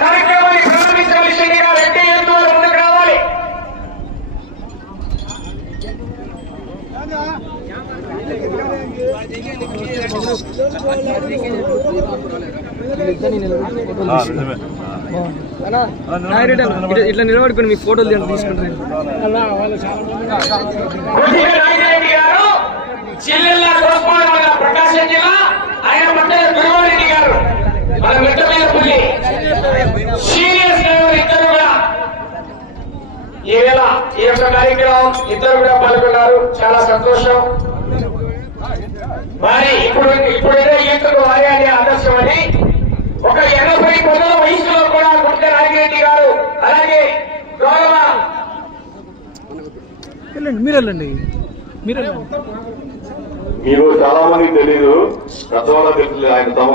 కార్యక్రమాన్ని రెడ్డి ఎంతో ముందుకు రావాలి. ఇట్లా నిలబడుకుని మీ ఫోటోలు మన ప్రకాశం జిల్లా ఆయన గురువారెడ్డి గారు. మన సీరియస్ డ్రైవర్ ఇద్దరు కూడా. ఈ వేళ ఈ యొక్క కార్యక్రమం ఇద్దరు కూడా పాల్గొన్నారు. చాలా సంతోషం. మరి ఇప్పుడు ఇప్పుడు ఈతకు వారే అనే ఆదర్శం అని ఒక ఎనభై పదుల వయసులో కూడా నాగిరెడ్డి గారు అలాగే గౌరవ వెళ్ళండి మీరు వెళ్ళండి. మీరు వెళ్ళండి. మీరు చాలా మందికి తెలీదు పెద్దవాళ్ళ తెలుసు ఆయన తమ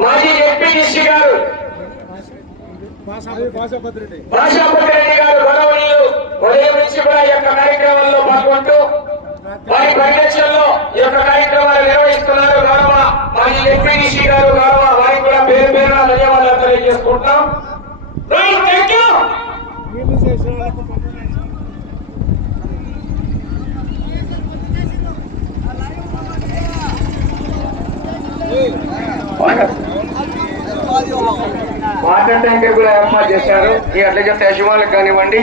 మాజీ జెడ్పీటీసీ గారు. భాషాపతిరెడ్డి గారు గౌరవనీయులు ఉదయం నుంచి కూడా ఈ యొక్క కార్యక్రమంలో పాల్గొంటూ వారి పర్యవేక్షణలో ఈ యొక్క కార్యక్రమాలు నిర్వహిస్తున్నారు. గౌరవ మాజీ జెడ్పీటీసీ గారు గౌరవ వారికి కూడా పేరు పేరున ధన్యవాదాలు తెలియజేసుకుంటున్నాం థ్యాంక్ యూ వాటర్ ట్యాంకర్ కూడా ఏర్పాటు చేశారు. ఈ అట్లా చెప్తే యజమానులకు కానివ్వండి.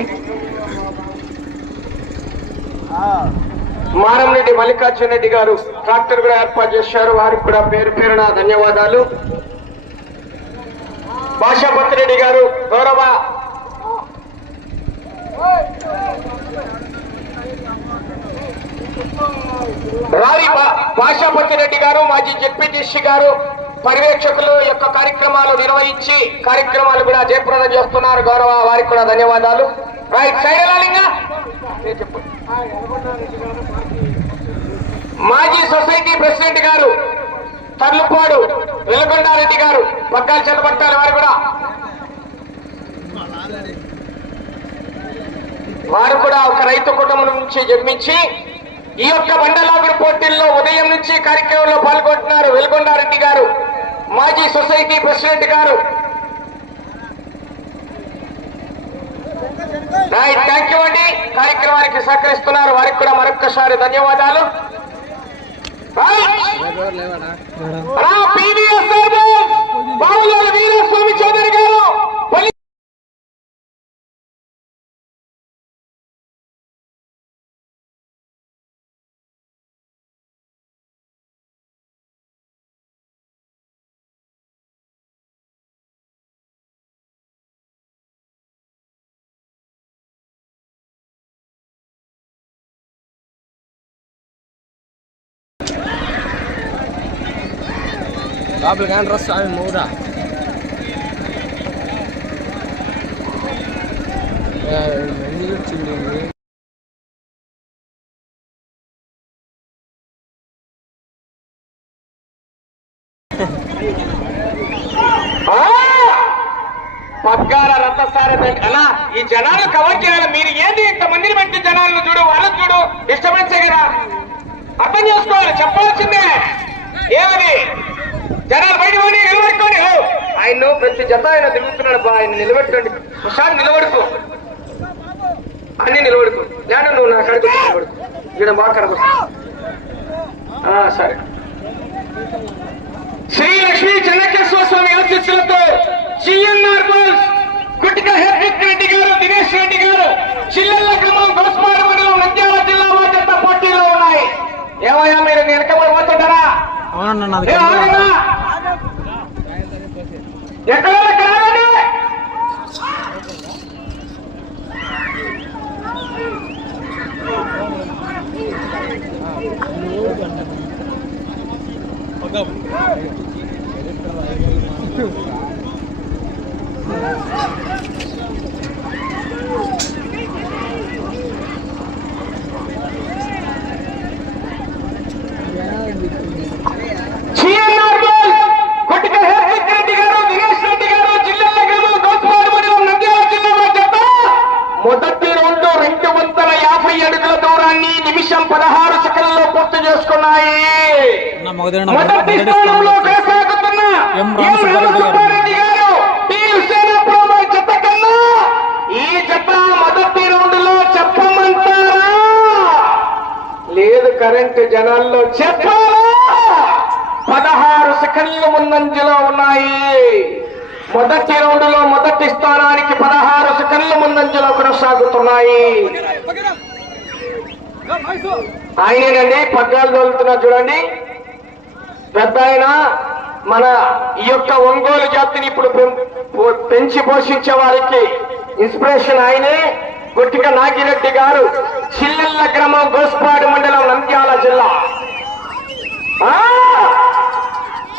మారంరెడ్డి మల్లికార్జున రెడ్డి గారు ట్రాక్టర్ కూడా ఏర్పాటు చేశారు. వారికి కూడా పేరు పేరున ధన్యవాదాలు. భాషాపతి రెడ్డి గారు గౌరవ రారి భాషాపతి రెడ్డి గారు మాజీ జెడ్పీటీసీ గారు పర్యవేక్షకులు యొక్క కార్యక్రమాలు నిర్వహించి కార్యక్రమాలు కూడా జయప్రదం చేస్తున్నారు. గౌరవ వారికి కూడా ధన్యవాదాలు. రైట్ సైడ్ మాజీ సొసైటీ ప్రెసిడెంట్ గారు తర్లుపాడు వెలుగొండారెడ్డి గారు పగ్గాలు చెల్లబట్టాలి వారు కూడా. వారు కూడా ఒక రైతు కుటుంబం నుంచి జన్మించి ఈ యొక్క బండలాగుడు పోటీల్లో ఉదయం నుంచి కార్యక్రమంలో పాల్గొంటున్నారు వెలుగొండారెడ్డి గారు. మాజీ సొసైటీ ప్రెసిడెంట్ గారు. థ్యాంక్ యూ అండి. కార్యక్రమానికి సహకరిస్తున్నారు. వారికి కూడా మరొక్కసారి ధన్యవాదాలు. రా వీరస్వామి చౌదరి గారు! లోపల కానీ రస్ మూడా వచ్చింది ఆ! రథసారి అలా ఈ జనాలు కవర్ చేయాలి మీరు ఏంది ఇంతమందిని పెట్టి జనాలను చూడు వాళ్ళని చూడు డిస్టర్బెన్స్ కదా అర్థం చేసుకోవాలి చెప్పాల్సిందే ఏమని జనాలు బయట నిలబెట్టుకోండి ఆయన ప్రతి జత ఆయన తిరుగుతున్నాడు బా ఆయన నిలబెట్టండి ఒకసారి నిలబడుకో. అన్ని నిలబడుకో. లేదా నువ్వు నా కడుకు నిలబడుకో. ఇక్కడ బాగా కనబడుతుంది సరే. శ్రీ లక్ష్మీ చెన్నకేశ్వర స్వామి ఆశీస్సులతో సిఎన్ఆర్ బాల్స్ కుటిక హెర్రిక్ రెడ్డి గారు దినేష్ రెడ్డి గారు చిల్లెల్ల గ్రామం గోస్పాడు మండలం నంద్యాల జిల్లా వాజంత పోటీలో ఉన్నాయి. ఏమయ్యా మీరు? వెనకబడి పోతుంటారా. ఎక్కడ ఎక్కడ పదహారు ముందంజలో ఉన్నాయి. మొదటి రౌండ్లో మొదటి స్థానానికి పదహారు సెకండ్ల ముందంజలో కొనసాగుతున్నాయి. ఆయనేనండి పగ్గాలు తోలుతున్నా చూడండి. పెద్ద ఆయన మన ఈ యొక్క ఒంగోలు జాతిని ఇప్పుడు పెంచి పోషించే వారికి ఇన్స్పిరేషన్ ఆయనే. గుట్టిక నాగిరెడ్డి గారు చిల్లెళ్ళ గ్రామం గోస్పాడు మండలం నంద్యాల జిల్లా ఆ!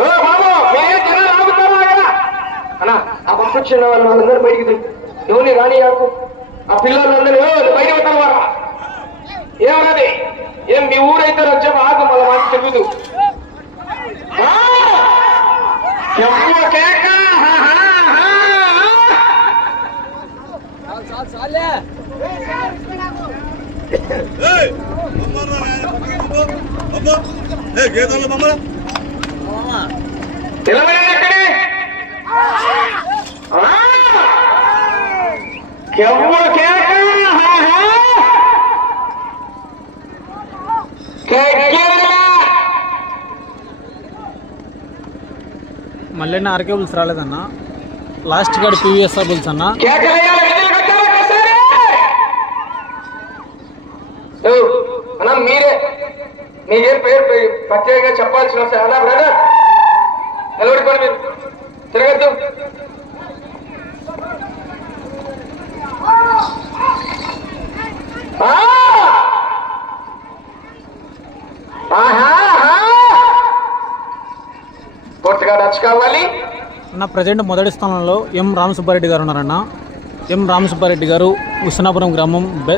ఓ బాబు మీరే జనాలు ఆగుతారా ఆగరా? అన్నా ఆ పంపించిన వాళ్ళందరూ బయటికి తీ. ఎవరిని రాని ఆకు ఆ పిల్లలందరూ "ఓ, బయట అవుతారు వారా ఏమన్నది ఏం మీ ఊరైతే వచ్చాము ఆగు మళ్ళీ మాకు తెలియదు ఆ! చెప్పు కేక హా, హా, హా, హా. గీతాలు మమ్మల్ని నిలబడండి అక్కడే. ఆ! చెప్పు కేక. మళ్ళీ ఆర్కే బుల్స్ రాలేదన్న. లాస్ట్ గాడి పీవీఎస్ఆర్ బుల్స్ అన్న. మీరే మీకేం పేరు ప్రత్యేకంగా చెప్పాల్సిన అవసరం బ్రదర్ అన్న ప్రజెంట్ మొదటి స్థానంలో ఎం రామసుబ్బారెడ్డి గారు ఉన్నారన్న. ఎం రామసుబ్బారెడ్డి గారు ఉస్నాపురం గ్రామం బె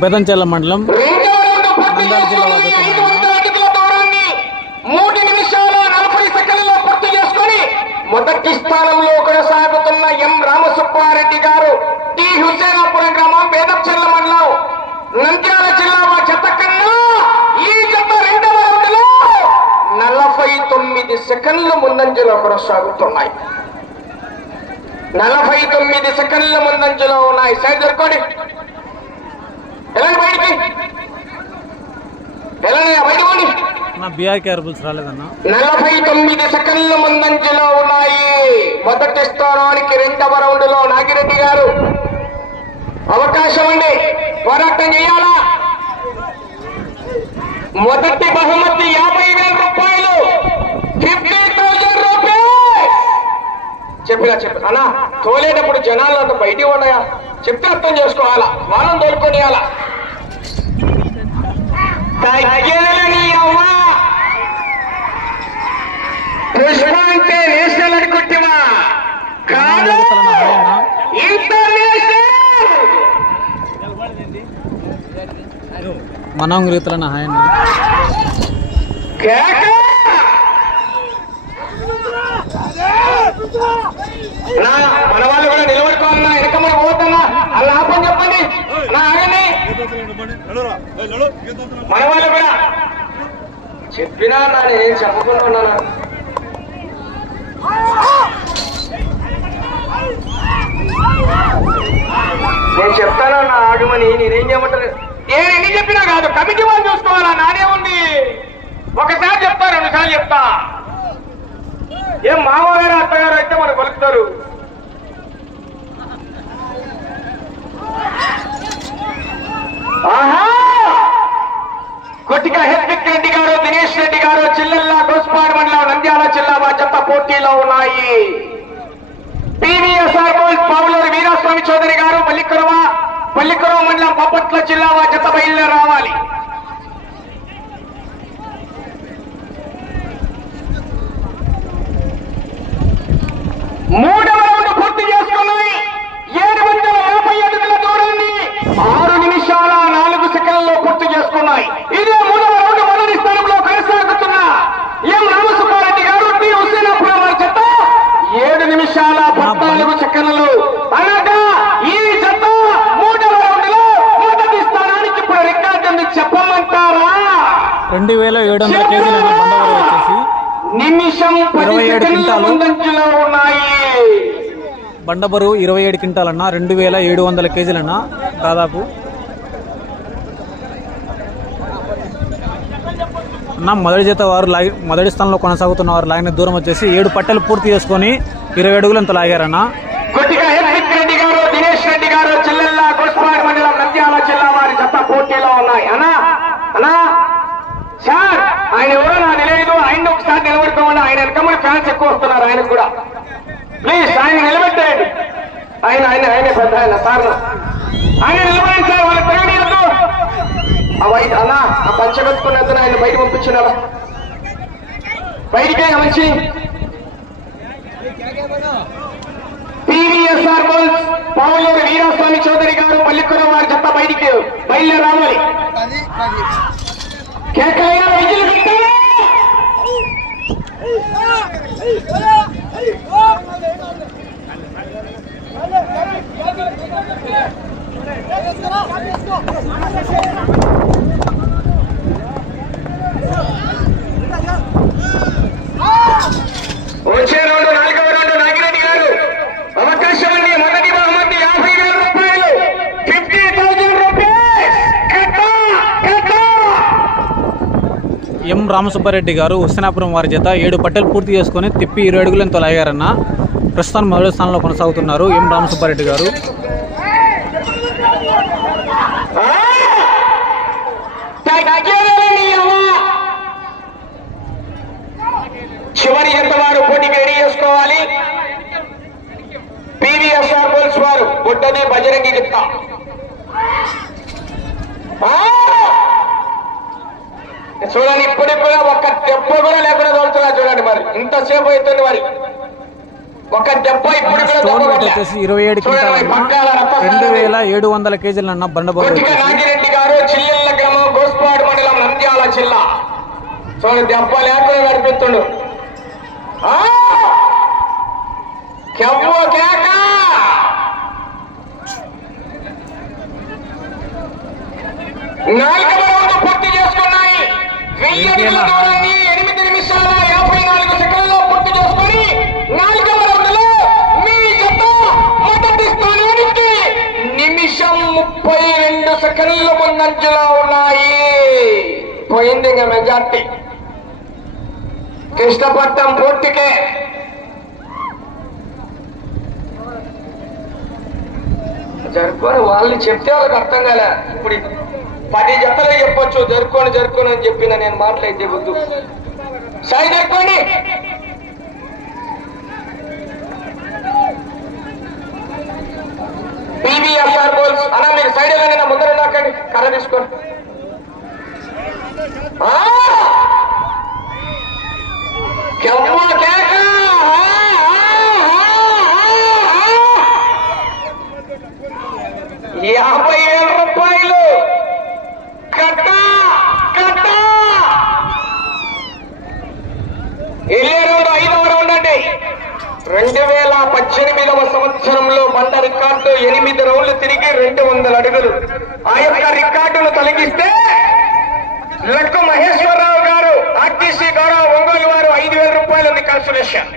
బెదంచెల్ల మండలం రెండో నంద్యాల జిల్లా మొదటి స్థానంలో కొనసాగుతున్న ఎం రామసుబ్బారెడ్డి గారు టి హుసేనాపురం గ్రామం బేదచెర్ల మండలం నంద్యాల జిల్లా మా చెత్త కన్నా ఈ జత రెండవ రౌండ్లో నలభై తొమ్మిది సెకండ్లు ముందంజలో కొనసాగుతున్నాయి. నలభై తొమ్మిది సెకండ్ల ముందంజలో ఉన్నాయి. సైడ్ దొరకండి బయటికి? నలభై తొమ్మిది సెకండ్ల ముందంజలో ఉన్నాయి. మొదటి స్థానానికి రెండవ రౌండ్లో నాగిరెడ్డి గారు. అవకాశం అండి పోరాటం చేయాలా? మొదటి బహుమతి యాభై వేల రూపాయలు. చెప్పినా చెప్పి అన్నా తోలేటప్పుడు జనాలు అంత బయటికి ఉన్నాయా చెప్తే అర్థం చేసుకోవాలా? వాళ్ళని తోలుకొనియాలా? తగ్గేదని అవ్వా. పుష్ప అంటే నేషనల్ అనుకుంటున్నా కాదు. ఇంటర్నేషనల్. మనాంగ్ రీతులన్న హాయ్ అన్న కేక నా మన వాళ్ళు కూడా నిలబడుకోవాలన్నా వెనకమని పోతున్నా అలా ఆపని చెప్పండి. నా ఆగండి. మన వాళ్ళు కూడా చెప్పినా నా ఏం చెప్పకుండా ఉన్నానా నేను చెప్తానన్నా ఆగమని? నేనేం చేయమంటారు నేను ఎన్ని చెప్పినా కాదు. కమిటీ వాళ్ళు చూసుకోవాలా? నానే ఉంది. ఒకసారి చెప్తా రెండుసార్లు చెప్తా. ఏం మామగారు అత్తగారు అయితే మనకు పలుకుతారు? కొట్టిక కొట్టిగా రెడ్డి గారు దినేష్ రెడ్డి గారు చిల్లెల్లా గోస్పాడు మండలం నంద్యాల జిల్లా జత పోటీలో ఉన్నాయి. పివిఎస్ఆర్ పావులూరు వీరాస్వామి చౌదరి గారు పల్లికురవ పల్లికురవ మండలం బాపట్ల జిల్లా జత బయలుదేరి రావాలి. మూడవ రౌండ్ పూర్తి చేసుకున్నాయి ఏడు వందల యాభై అడుగుల దూరాన్ని ఆరు నిమిషాల నాలుగు సెకండ్లలో పూర్తి చేసుకున్నాయి. ఇదే మూడవ రౌండ్ మొదటి స్థానంలో కొనసాగుతున్న ఎం రామసుబ్బారెడ్డి గారు టి. హుసేనాపురం వారి చెత్త ఏడు నిమిషాల పద్నాలుగు సెకండ్లు అనగా ఈ జత మూడవ రౌండ్లో మొదటి స్థానానికి ఇప్పుడు రికార్డు చెప్పమంటారా? రెండు వేల ఏడు వందల బండబరు వచ్చేసి నిమిషం ఇరవై ఏడు క్వింటాలు. ముందంజలో ఉన్నాయి. బండబరు ఇరవై ఏడు క్వింటాలన్న రెండు వేల ఏడు వందల కేజీలన్న దాదాపు. అన్న మొదటి జత వారు లాగి మొదటి స్థానంలో కొనసాగుతున్న వారు లాగిన దూరం వచ్చేసి ఏడు పట్టెలు పూర్తి చేసుకొని ఇరవై అడుగులు ఎంత లాగారన్న. ఆయన ఎవరో నాకు తెలియదు ఆయన ఒకసారి నిలబెట్టుకోమని ఆయన వెనకమని ఫ్యాన్స్ ఎక్కువ వస్తున్నారు ఆయనకు కూడా. ప్లీజ్ ఆయన నిలబెట్టండి. ఆయన ఆయన ఆయన పెద్ద ఆయన సార్ ఆయన నిలబడండి సార్ వాళ్ళ తిరగనీయద్దు ఆ వైట్ అన్నా ఆ పంచ అతను ఆయన బయట పంపించినారా బయటికే మంచి టీవీఎస్ఆర్ బోల్స్ పావులూరు వీరాస్వామి చౌదరి గారు పల్లికుర వారి జత బయటికి బయలుదేరి రావాలి. కేకయ్య విజులు పెట్టాలి. వచ్చే రెండు నాగిరెడ్డి గారు అవకాశం అండి మొదటి బహుమతి యాభై వేల రూపాయలు fifty thousand rupees Katta Katta M Ramasubbareddy garu Hussenapuram వారి చేత ఏడు పట్టెలు పూర్తి చేసుకొని తిప్పి ఇరవై అడుగులు ఎంతో లాగారన్న ప్రస్తుతం మొదటి స్థానంలో కొనసాగుతున్నారు ఎం రామసుబ్బారెడ్డి గారు. చివరి ఎంత వారు చేసుకోవాలి? వారు బజరంగి చెప్తా చూడండి ఇప్పుడిప్పుడు ఒక్క దెబ్బ కూడా లేకుండా తోలుతున్నా చూడండి మరి. ఇంతసేపు అవుతుంది మరి. ఒక దెబ్బ ఇప్పుడు స్టోన్ వెయిట్. వచ్చేసి ఇరవై ఏడు. రెండు వేల ఏడు వందల బండబరు కొట్టిగా వచ్చేసి నాగిరెడ్డి గారు చిల్లెళ్ళ గ్రామం గోస్పాడు మండలం నంద్యాల జిల్లా. చూడండి దెబ్బ లేకుండా నడిపిస్తుండు. కేక! నాలుగవ ఎనిమిది నిమిషాల యాభై నాలుగు సెకండ్లో పూర్తి చేసుకుని నాలుగవ రౌండ్ మీ జత మొదటి స్థానానికి నిమిషం ముప్పై రెండు సెకండ్ల ముందంజలో ఉన్నాయి. పోయింది ఇంకా మెజార్టీ. కృష్ణపట్నం పూర్తికే. జరుపుకొని వాళ్ళు చెప్తే వాళ్ళకి అర్థం కాలే. ఇప్పుడు పది జతలు చెప్పొచ్చు జరుపుకొని జరుపుకొని అని చెప్పిన నేను మాట్లాడితే వద్దు. సాయి జరుపుకోండి. బీబీఎఫ్ఆర్ బోల్స్. అలా మీరు సైడ్ ఏమైనా ముందర నాకండి. కర్ర తీసుకోండి. ఆ! కెవ్వ కేక! ఆ, ఆ, ఆ, ఆ, ఆ! యాభై వేల రూపాయలు కట్ట కట్ట వెళ్ళే రౌండ్ ఐదవ రౌండ్ అండి రెండు వేల పద్దెనిమిదవ సంవత్సరంలో బండ రికార్డు ఎనిమిది రౌండ్లు తిరిగి రెండు వందల అడుగులు. ఆ యొక్క రికార్డును తొలగిస్తే లక్కు మహేశ్వరరావు గారు ఆర్టీసీ గౌరవ ఒంగోలు వారు ఐదు వేల రూపాయలు కన్సులేషన్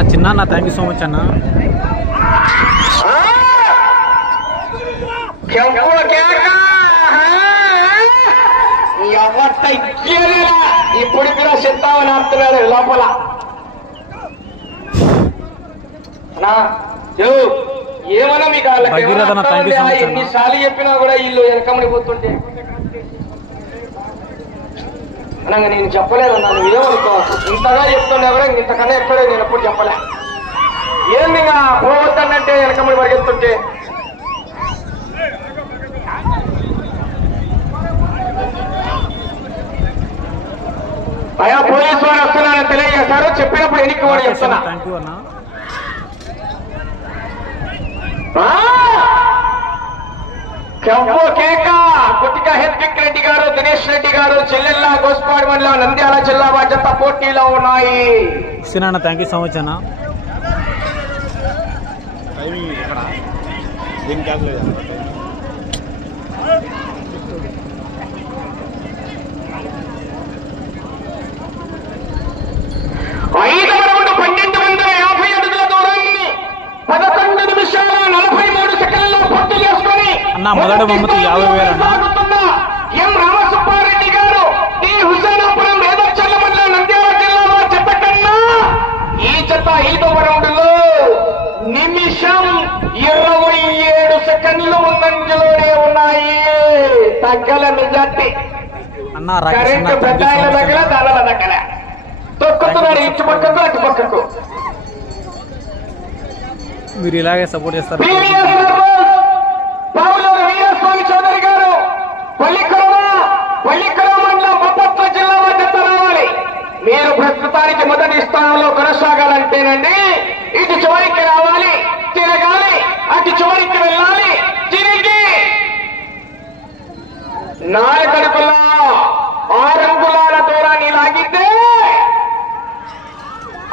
అన్న నా థ్యాంక్ యూ సో మచ్ అన్న. ఇప్పుడు కూడా చెప్తామని ఆడుతున్నాడు లోపల. అన్నా, ఏమన్నా మీకు వాళ్ళకి అన్న, అన్న. ఎన్నిసార్లు చెప్పినా కూడా వీళ్ళు వెనకమని పోతుంటే. అనగా నేను చెప్పలేదన్నా నువ్వు ఏమనుకో ఇంతగా చెప్తున్నా కూడా ఇంతకన్నా ఎక్కడే నేను ఎప్పుడు చెప్పలే. ఏంది ఇంకా? పోవద్దనంటే వెనకమని పరిగెత్తుంటే అయా పోలీసు వారు వస్తున్నారని తెలియజేశారు చెప్పినప్పుడు ఎన్నిక వాడు చెప్తున్నా. థ్యాంక్ యూ అన్న. ఆ! కెంపు గారు చెల్లెల్లా గోస్పాడు మండలం నంద్యాల జిల్లా బాధ్యత పోటీలో ఉన్నాయి సినా థ్యాంక్ యూ సో మచ్ అన్న పన్నెండు వందల యాభై అడుగుల దూరాన్ని పదకొండు నిమిషాల నలభై మూడు సెకండ్లలో పూర్తి చేసుకొని అన్న, మొదటి బహుమతి యాభై వేలు అన్న. నిమిషం ఇరవై ఏడు సెకండ్లు ముందంజలోనే ఉన్నాయి. తగ్గల మెజార్టీ. కరెంట్ పెద్దాయల దగ్గర. దానాల దగ్గర. తొక్కుతున్నాడు ఇటు పక్కకు అటు పక్కకు. మీరు ఇలాగే సపోర్ట్ చేస్తారు. చౌదరి గారు పల్లికరమ పల్లికరమ మండలం బొప్పట్ల జిల్లా రావాలి. మీరు ప్రస్తుతానికి స్థానంలో కొనసాగాలంటేనండి ఇటు చివరికి రావాలి తిరగాలి అటు చివరికి వెళ్ళాలి తిరిగి. నాలుగడుగుల ఆరంగులాల దూరాన్ని లాగితే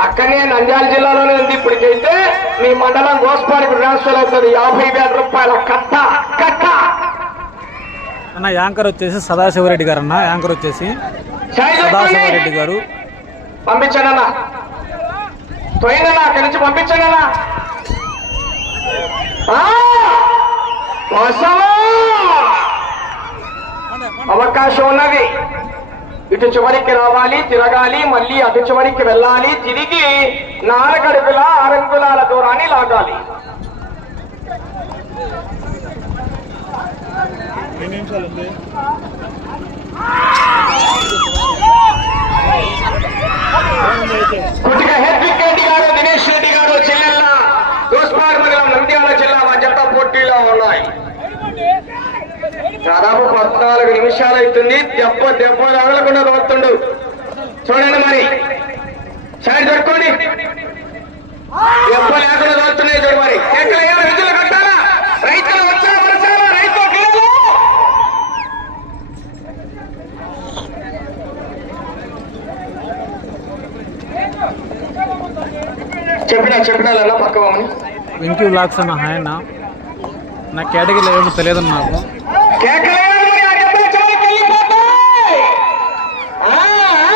అక్కడనే నంద్యాల జిల్లాలోనే ఉంది ఇప్పటికైతే. మీ మండలం గోస్పాడికి ట్రాన్స్ఫర్ అవుతుంది యాభై వేల రూపాయల కట్ట కట్ట. అన్న యాంకర్ వచ్చేసి సదాశివరెడ్డి గారు అన్న. యాంకర్ వచ్చేసి సదాశివరెడ్డి. గారు. పంపించానన్నా పోయిందన్నా అక్కడి నుంచి పంపించానన్నా అవకాశం ఉన్నది. ఇటు చివరికి రావాలి తిరగాలి మళ్ళీ అటు చివరికి వెళ్ళాలి తిరిగి నాలుగడుగుల ఆరంగులాల దూరాన్ని లాగాలి. ఎన్ని నిమిషాలు ఉంది కొద్దిగా హెడ్విక్ రెడ్డి గారు దినేష్ రెడ్డి గారు చెల్లెళ్ళ దోస్పార్ మండలం నంద్యాల జిల్లా మధ్యత పోటీలో ఉన్నాయి. దాదాపు పద్నాలుగు నిమిషాలు అవుతుంది. దెబ్బ దెబ్బ తగలకుండా పోతుండు చూడండి మరి. సైడ్ దొరుకోండి దెబ్బ లేకుండా దోస్తున్నాయి చూడు మరి కేకలు ఏమైనా విధులు కట్టాలా రైతులు వచ్చా వరసాలా రైతు లేదు చెప్పినా చెప్పినా లేదా పక్క మమ్మల్ని వెంకీ బ్లాగ్స్ అన్న హాయ్ అన్న. నా కేటగిరీలో ఏమో తెలియదు నాకు కేకలేయాలి మరి ఆ దెబ్బలు చివరికి వెళ్ళిపోతాయి. ఆ, ఆ.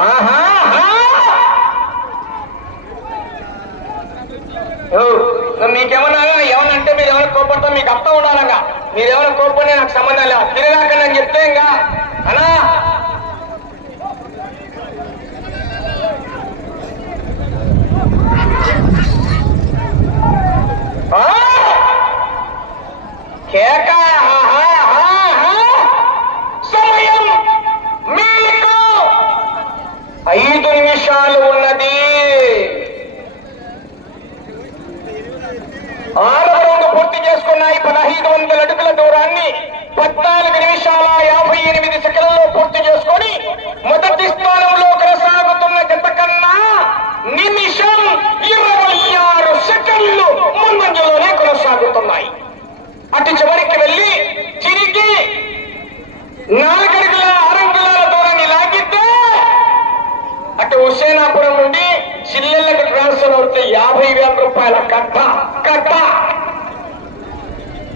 ఆహా, ఆహా. ఓ, మీకేమన్నా ఏమన్నా అంటే మీరు ఏమైనా కోపడతాం మీకు అర్థం ఉండాలంగా మీరు ఏమైనా కోపడే నాకు సంబంధం లేదు తిరగాకండి అని చెప్తే ఇంకా అనా ఆ! కేక ఆహా, ఆహా. సమయం మీకు ఐదు నిమిషాలు ఉన్నది ఆరు రౌండ్ పూర్తి చేసుకున్నాయి పదహైదు వందల అడుగుల పద్నాలుగు నిమిషాల యాభై ఎనిమిది సెకండ్లలో పూర్తి చేసుకొని మొదటి స్థానంలో కొనసాగుతున్న జత కన్నా నిమిషం ఇరవై ఆరు సెకండ్లు ముందంజలోనే కొనసాగుతున్నాయి. అటు చివరికి వెళ్ళి తిరిగి నాలుగడుగుల ఆరంగుల దూరాన్ని లాగితే అటు హుసేనాపురం నుండి చిల్లెళ్ళకు ట్రాన్స్ఫర్ అవుతే యాభై వేల రూపాయల కట్ట కట్ట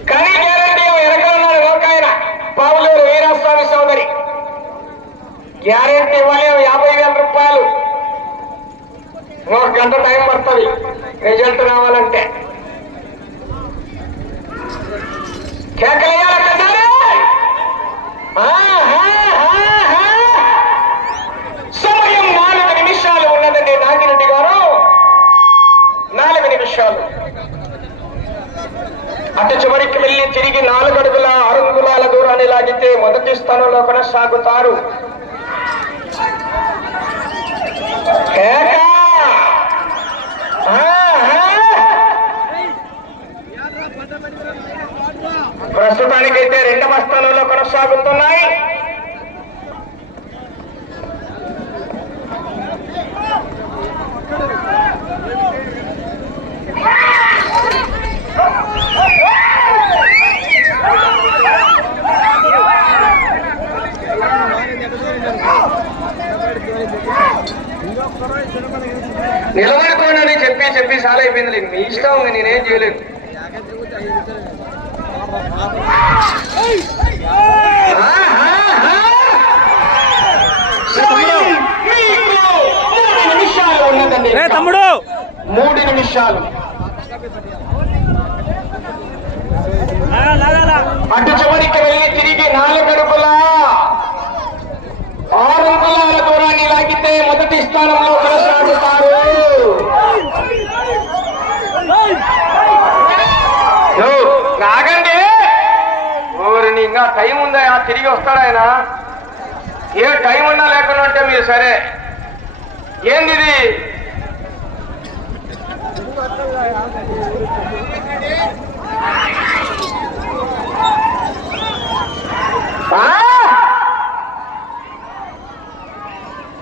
కానీ గ్యారంటీ ఎరగలన్నారు లోకాయన పావులూరు వీరాస్వామి సోదరి గ్యారంటీ ఇవ్వలేము యాభై వేల రూపాయలు. ఒక గంట టైం పడుతుంది. రిజల్ట్ రావాలంటే. కేకలేయాల సమయం నాలుగు నిమిషాలు ఉన్నదండి నాగిరెడ్డి గారు. నాలుగు నిమిషాలు. అటు చివరికి వెళ్ళి తిరిగి నాలుగు అడుగుల ఆరు అరుగులాల దూరాన్ని లాగితే మొదటి స్థానంలో కొనసాగుతారు ప్రస్తుతానికైతే రెండవ స్థానంలో కొనసాగుతున్నాయి. చెప్పి చాలా అయిపోయింది మీ ఇష్టం నేనేం చేయలేదు తమ్ముడు! మూడు నిమిషాలు. అటు చివరికి వెళ్ళి తిరిగి నాలుగు అడుగుల ఆరు అంగుళాల దూరాన్ని లాగితే మొదటి స్థానంలో కొనసాగుతారు. నాగండి ఓరిని ఇంకా టైం ఉందా? తిరిగి వస్తాడు ఆయన? ఏ టైం ఉన్నా లేకుండా ఉంటే మీరు సరే. ఏంది ఇది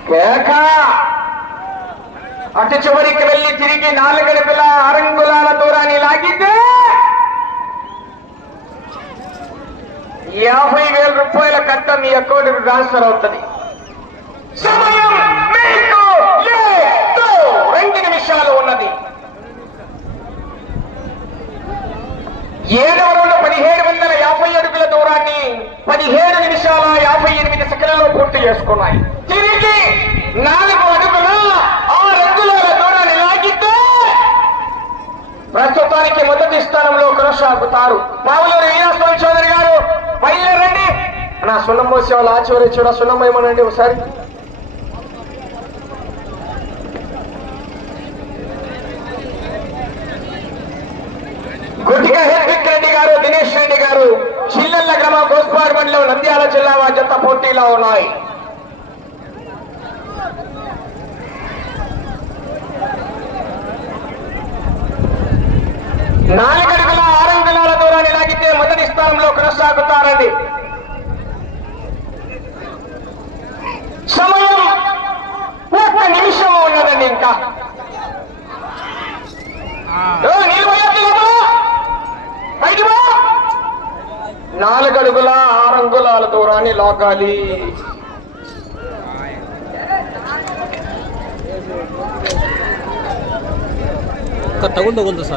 కేకా! అటు చివరికి వెళ్ళి తిరిగి నాలుగడుగుల అరంగులాల దూరాన్ని లాగితే యాభై వేల రూపాయల కట్ట మీ అకౌంట్ ట్రాన్స్ఫర్ అవుతుంది. సమయం మీకు రెండు నిమిషాలు ఉన్నది. ఏడవ రోజు పదిహేడు వందల యాభై అడుగుల దూరాన్ని పదిహేడు నిమిషాల యాభై ఎనిమిది సెకండ్లలో పూర్తి చేసుకున్నాయి. తిరిగి నాలుగు అడుగుల ఆరు అంగుళాల దూరాన్ని లాగితే ప్రస్తుతానికి మొదటి స్థానంలో కొనసాగుతారు. మామూలు వీరాస్వామి చౌదరి గారు బయలుదేరండి నా సున్నం పోసే వాళ్ళు ఆచివరి చూడ సున్నమయమనండి ఒకసారి. గుట్టిగా హెల్విక్ రెడ్డి గారు దినేష్ రెడ్డి గారు చిల్లెళ్ళ గ్రామ గోస్పాడు మండలం నంద్యాల జిల్లా వారి జత పోటీలో ఉన్నాయి. నాలుగడుగుల ఆరంగుళాల దూరాన్ని లాగితే మొదటి స్థానంలో కొనసాగుతారండి. సమయం ఒక్క నిమిషం ఉన్నదండి ఇంకా. ఓ, నీళ్ళు పోయొద్దు నాలుగడుగుల ఆరంగుళాల దూరాన్ని లాగాలి. తగులు తగులుతుంది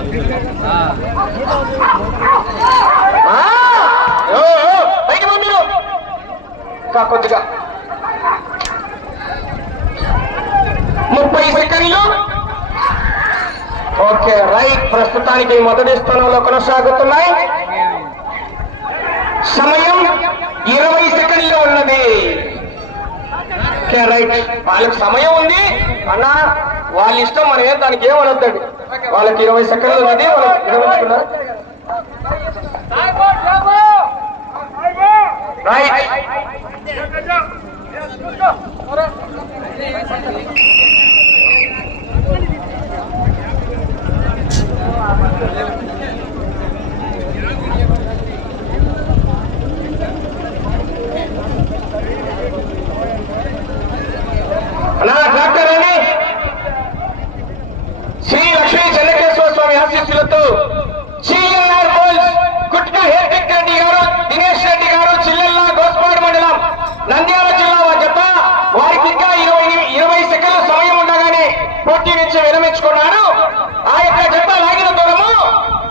సార్ కొద్దిగా ముప్పై సెకండ్లు ఓకే రైట్ ప్రస్తుతానికి మొదటి స్థానంలో కొనసాగుతున్నాయి సమయం ఇరవై సెకండ్లు ఉన్నది ఓకే రైట్ వాళ్ళకి సమయం ఉంది అన్నా వాళ్ళ ఇష్టం మనం ఏం దానికి ఏమనొద్దండి వాళ్ళకి ఇరవై సెకండ్లు ఉన్నది వాళ్ళు విరమించుకున్నారు. రైట్ డాక్టర్ అని శ్రీ లక్ష్మీ చెన్నకేశ్వర స్వామి ఆశీస్సులతో సిఎన్ఆర్ బోల్స్ హేటిక్ రెడ్డి గారు దినేష్ రెడ్డి గారు చిల్లెల్లా గోస్పాడు మండలం నంద్యాల జిల్లా వారి జత వారికి ఇంకా ఇరవై ఇరవై సెకండ్ల సమయం ఉండగానే పోటీ నుంచి విరమించుకున్నారు ఆ యొక్క జత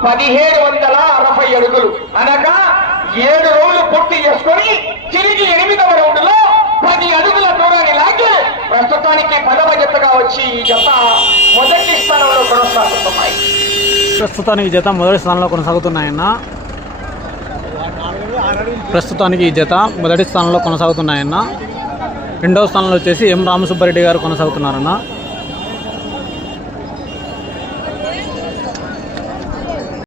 పదిహేడు వందల అరవై అడుగులు. అనగా ఏడు రోజులు పూర్తి చేసుకొని తిరిగి ఎనిమిదవ రౌండ్లో పది అడుగుల దూరాన్ని లాగి ప్రస్తుతానికి పదవ జతగా వచ్చి ఈ జత మొదటి స్థానంలో కొనసాగుతున్నాయి. ప్రస్తుతానికి ఈ జత మొదటి స్థానంలో కొనసాగుతున్నాయన్న. ప్రస్తుతానికి ఈ జత మొదటి స్థానంలో కొనసాగుతున్నాయన్న. రెండవ స్థానంలో వచ్చేసి ఎం రామసుబ్బారెడ్డి గారు కొనసాగుతున్నారన్న.